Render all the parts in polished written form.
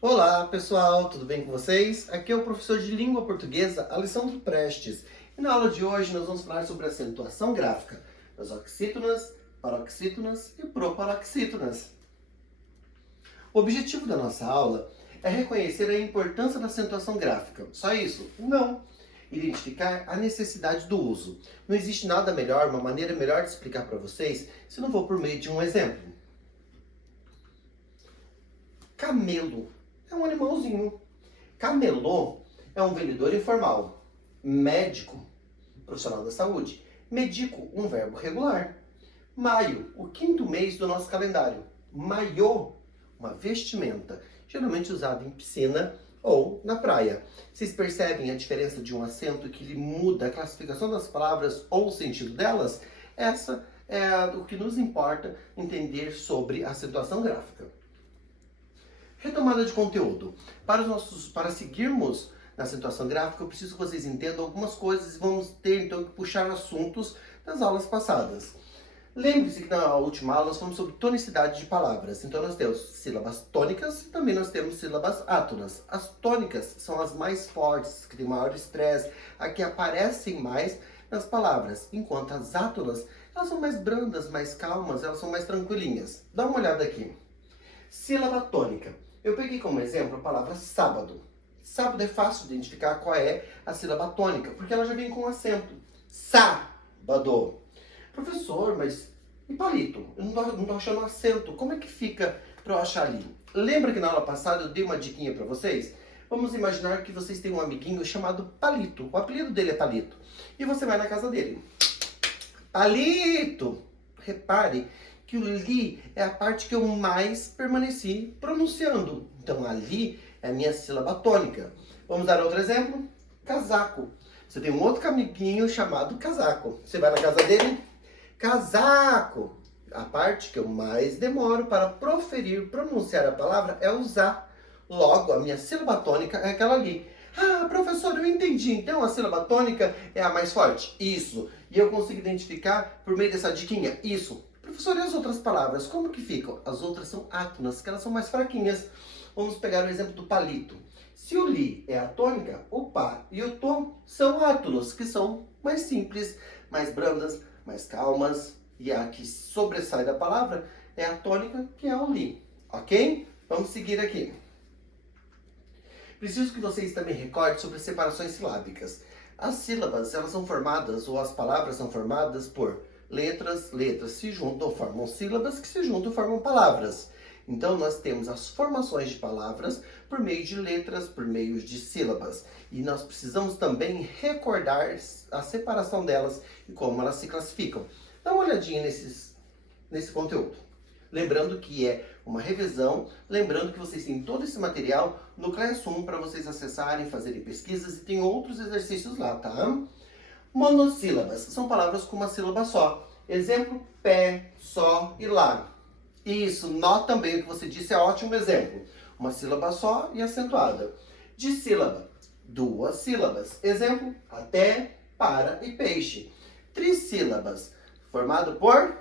Olá pessoal, tudo bem com vocês? Aqui é o professor de língua portuguesa Alessandro Prestes e na aula de hoje nós vamos falar sobre a acentuação gráfica das oxítonas, paroxítonas e proparoxítonas. O objetivo da nossa aula é reconhecer a importância da acentuação gráfica. Só isso? Não! Identificar a necessidade do uso. Não existe nada melhor, uma maneira melhor de explicar para vocês se não for por meio de um exemplo. Camelo é um animalzinho. Camelô é um vendedor informal. Médico, profissional da saúde. Medico, um verbo regular. Maio, o quinto mês do nosso calendário. Maiô, uma vestimenta, geralmente usada em piscina ou na praia. Vocês percebem a diferença de um acento que lhe muda a classificação das palavras ou o sentido delas? Essa é o que nos importa entender sobre a acentuação gráfica. Retomada de conteúdo. Para seguirmos na acentuação gráfica, eu preciso que vocês entendam algumas coisas e vamos ter então que puxar assuntos das aulas passadas. Lembre-se que na última aula nós falamos sobre tonicidade de palavras. Então nós temos sílabas tônicas e também nós temos sílabas átonas. As tônicas são as mais fortes, que têm maior estresse, a que aparecem mais nas palavras, enquanto as átonas, elas são mais brandas, mais calmas, elas são mais tranquilinhas. Dá uma olhada aqui. Sílaba tônica. Eu peguei como exemplo a palavra sábado. Sábado é fácil de identificar qual é a sílaba tônica, porque ela já vem com acento. Sábado. Professor, mas e palito? Eu não tô achando acento. Como é que fica para eu achar ali? Lembra que na aula passada eu dei uma diquinha para vocês? Vamos imaginar que vocês têm um amiguinho chamado Palito. O apelido dele é Palito. E você vai na casa dele. Palito! Repare que o li é a parte que eu mais permaneci pronunciando. Então, ali é a minha sílaba tônica. Vamos dar outro exemplo? Casaco. Você tem um outro amiguinho chamado casaco. Você vai na casa dele? Casaco. A parte que eu mais demoro para pronunciar a palavra é usar. Logo, a minha sílaba tônica é aquela ali. Ah, professor, eu entendi. Então, a sílaba tônica é a mais forte? Isso. E eu consigo identificar por meio dessa diquinha? Isso. Professor, e as outras palavras, como que ficam? As outras são átonas, que elas são mais fraquinhas. Vamos pegar o exemplo do palito. Se o li é a tônica, o pá e o tom são átonos, que são mais simples, mais brandas, mais calmas. E a que sobressai da palavra é a tônica, que é o li. Ok? Vamos seguir aqui. Preciso que vocês também recordem sobre separações silábicas. As sílabas, elas são formadas, ou as palavras são formadas por letras se juntam, formam sílabas, que se juntam, formam palavras. Então, nós temos as formações de palavras por meio de letras, por meio de sílabas. E nós precisamos também recordar a separação delas e como elas se classificam. Dá uma olhadinha nesse conteúdo. Lembrando que é uma revisão, lembrando que vocês têm todo esse material no Classroom para vocês acessarem, fazerem pesquisas e tem outros exercícios lá, tá? Monossílabas são palavras com uma sílaba só. Exemplo, pé, só e lá. Isso, nó também, o que você disse é ótimo exemplo. Uma sílaba só e acentuada. Dissílaba, duas sílabas. Exemplo, até, para e peixe. Trissílabas, formado por...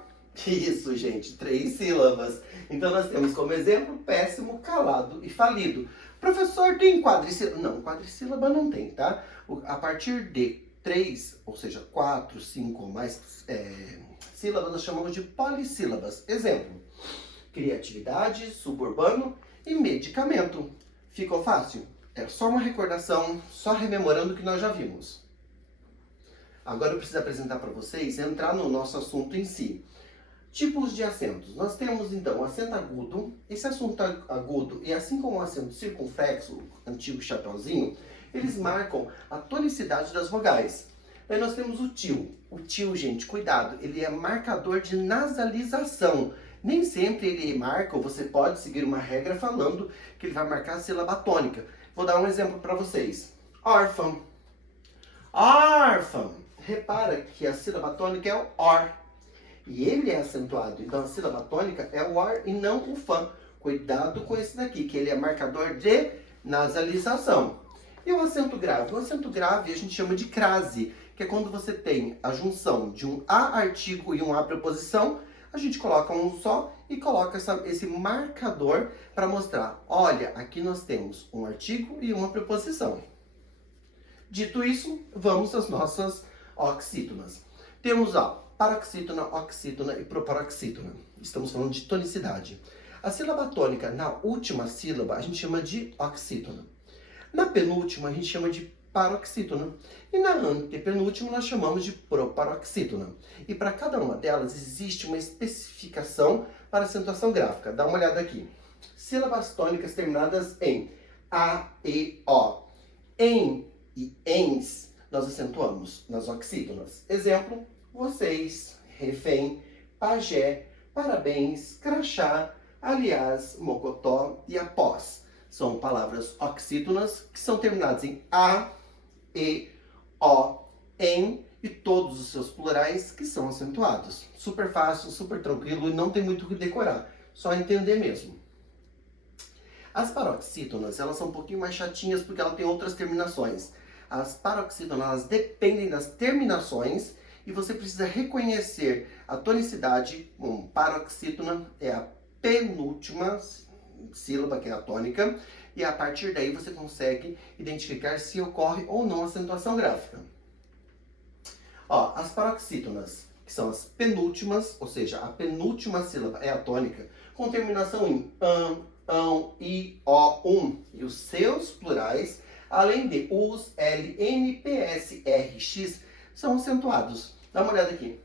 Isso, gente, 3 sílabas. Então nós temos como exemplo péssimo, calado e falido. Professor, tem quadrissílaba? Não, quadrissílaba não tem, tá? A partir de 3, ou seja, 4, 5 ou mais sílabas, nós chamamos de polissílabas. Exemplo, criatividade, suburbano e medicamento. Ficou fácil? É só uma recordação, só rememorando o que nós já vimos. Agora eu preciso apresentar para vocês, entrar no nosso assunto em si. Tipos de acentos. Nós temos então o acento agudo. Esse acento agudo, e assim como o acento circunflexo, o antigo chapeuzinho, eles marcam a tonicidade das vogais. Aí nós temos o til. O til, gente, cuidado, ele é marcador de nasalização. Nem sempre ele marca, ou você pode seguir uma regra falando que ele vai marcar a sílaba tônica. Vou dar um exemplo para vocês. Órfão. Órfão. Repara que a sílaba tônica é o or. E ele é acentuado. Então a sílaba tônica é o or e não o fã. Cuidado com esse daqui, que ele é marcador de nasalização. E o acento grave? O acento grave a gente chama de crase, que é quando você tem a junção de um A artigo e um A preposição, a gente coloca um só e coloca esse marcador para mostrar, olha, aqui nós temos um artigo e uma preposição. Dito isso, vamos às nossas oxítonas. Temos a paroxítona, oxítona e proparoxítona. Estamos falando de tonicidade. A sílaba tônica na última sílaba a gente chama de oxítona. Na penúltima a gente chama de paroxítona. E na antepenúltima nós chamamos de proparoxítona. E para cada uma delas existe uma especificação para acentuação gráfica. Dá uma olhada aqui. Sílabas tônicas terminadas em A, E, O. Em e ens nós acentuamos nas oxítonas. Exemplo, vocês, refém, pajé, parabéns, crachá, aliás, mocotó e após. São palavras oxítonas que são terminadas em A, E, O, em e todos os seus plurais que são acentuados. Super fácil, super tranquilo e não tem muito o que decorar, só entender mesmo. As paroxítonas, elas são um pouquinho mais chatinhas porque elas têm outras terminações. As paroxítonas, elas dependem das terminações e você precisa reconhecer a tonicidade. Paroxítona é a penúltima sílaba, que é a tônica, e a partir daí você consegue identificar se ocorre ou não acentuação gráfica. Ó, as paroxítonas, que são as penúltimas, ou seja, a penúltima sílaba é a tônica, com terminação em ão, i, o, e os seus plurais, além de us, l, n, p, s, r, x, são acentuados. Dá uma olhada aqui.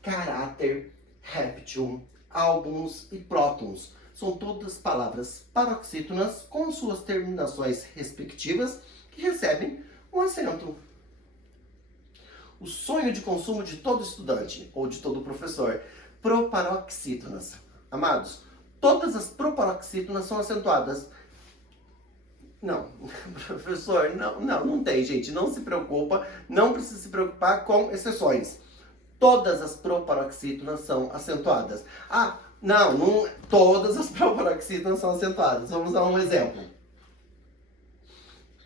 Caráter, réptil, álbuns e prótons são todas palavras paroxítonas com suas terminações respectivas que recebem um acento. O sonho de consumo de todo estudante ou de todo professor, proparoxítonas. Amados, todas as proparoxítonas são acentuadas. Não, professor, não tem, gente. Não se preocupa, não precisa se preocupar com exceções. Todas as proparoxítonas são acentuadas. Ah, não, todas as proparoxítonas são acentuadas. Vamos dar um exemplo.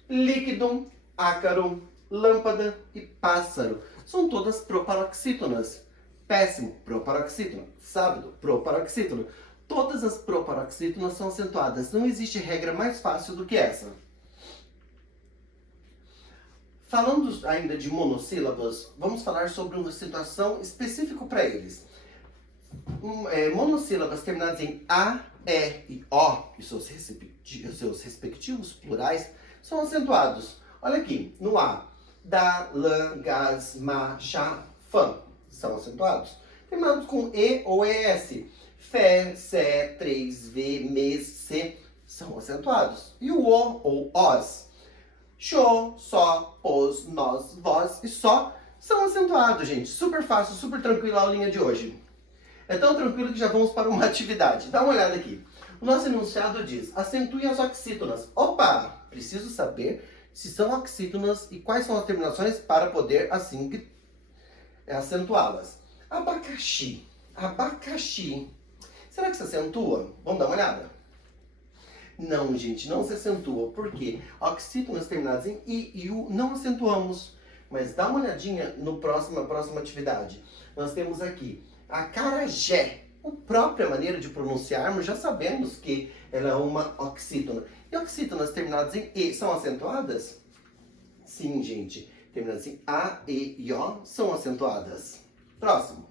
Líquido, ácaro, lâmpada e pássaro são todas proparoxítonas. Péssimo, proparoxítona. Sábado, proparoxítona. Todas as proparoxítonas são acentuadas. Não existe regra mais fácil do que essa. Falando ainda de monossílabos, vamos falar sobre uma situação específica para eles. Monossílabas terminadas em A, E e O, e seus respectivos plurais, são acentuados. Olha aqui, no A, da, lã, gás, ma, chá, fã, são acentuados. Terminados com E ou ES. Fé, sé, 3V, mês, C são acentuados. E o ou os, xô, só, pôs, nós, vós e só são acentuados, gente. Super fácil, super tranquilo a aulinha de hoje. É tão tranquilo que já vamos para uma atividade. Dá uma olhada aqui. O nosso enunciado diz, acentue as oxítonas. Opa! Preciso saber se são oxítonas e quais são as terminações para poder, assim, acentuá-las. Abacaxi. Abacaxi. Será que se acentua? Vamos dar uma olhada? Não, gente, não se acentua. Por quê? Oxítonas terminadas em I e U não acentuamos. Mas dá uma olhadinha na próxima atividade. Nós temos aqui acarajé. A própria maneira de pronunciarmos, já sabemos que ela é uma oxítona. E oxítonas terminadas em E são acentuadas? Sim, gente. Terminadas em A, E e O são acentuadas. Próximo.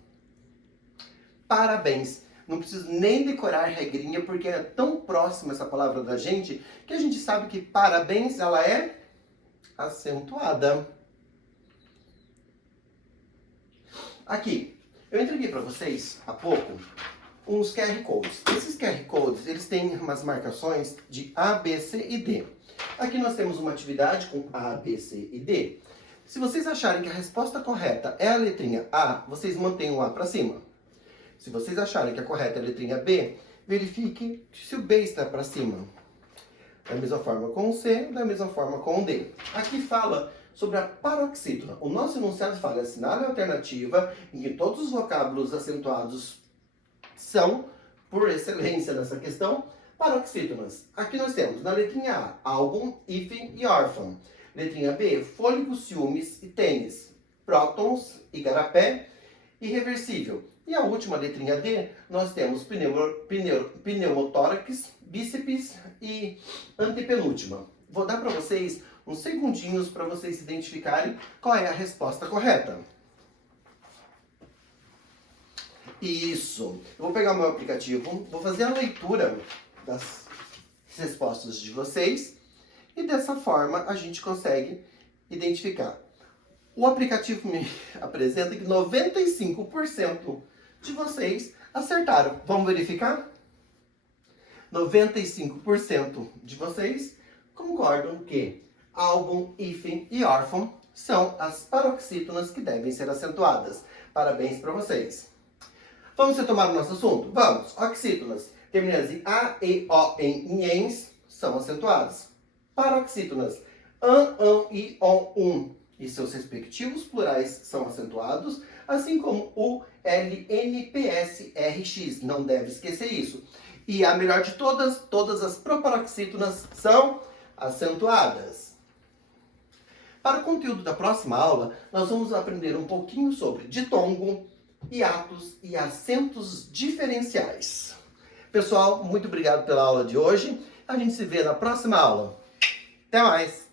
Parabéns. Não preciso nem decorar regrinha, porque é tão próxima essa palavra da gente, que a gente sabe que parabéns, ela é acentuada. Aqui, eu entreguei para vocês, há pouco, uns QR Codes. Esses QR Codes, eles têm umas marcações de A, B, C e D. Aqui nós temos uma atividade com A, B, C e D. Se vocês acharem que a resposta correta é a letrinha A, vocês mantêm o A para cima. Se vocês acharem que a correta é a letrinha B, verifique se o B está para cima. Da mesma forma com o C, da mesma forma com o D. Aqui fala sobre a paroxítona. O nosso enunciado fala, assinale a alternativa em que todos os vocábulos acentuados são, por excelência nessa questão, paroxítonas. Aqui nós temos, na letrinha A, álbum, hífen e órfão. Letrinha B, fôlego, ciúmes e tênis. Prótons, igarapé, irreversível. E a última letrinha D, nós temos pneumotórax, bíceps e antepenúltima. Vou dar para vocês uns segundinhos para vocês identificarem qual é a resposta correta. Isso. Eu vou pegar o meu aplicativo, vou fazer a leitura das respostas de vocês e dessa forma a gente consegue identificar. O aplicativo me apresenta que 95% de vocês acertaram. Vamos verificar? 95% de vocês concordam que álbum, hífen e órfão são as paroxítonas que devem ser acentuadas. Parabéns para vocês. Vamos retomar o nosso assunto? Vamos. Oxítonas, terminadas em A, E, O, em ens, são acentuadas. Paroxítonas, I, O, e seus respectivos plurais são acentuados, assim como o L, N, P, S, R, X. Não deve esquecer isso. E a melhor de todas as proparoxítonas são acentuadas. Para o conteúdo da próxima aula, nós vamos aprender um pouquinho sobre ditongo, hiatos e acentos diferenciais. Pessoal, muito obrigado pela aula de hoje. A gente se vê na próxima aula. Até mais!